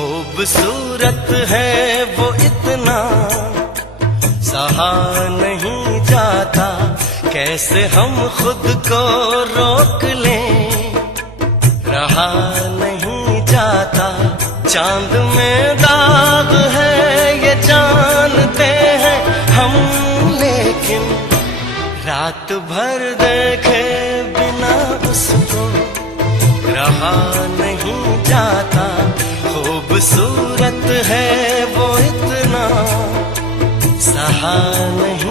खूबसूरत है वो इतना, सहा नहीं जाता, कैसे हम खुद को रोक लें, रहा नहीं जाता। चांद में दाग है ये जानते हैं हम, लेकिन रात भर देखे बिना उसको रहा नहीं जाता। खूबसूरत है वो इतना, सहा नहीं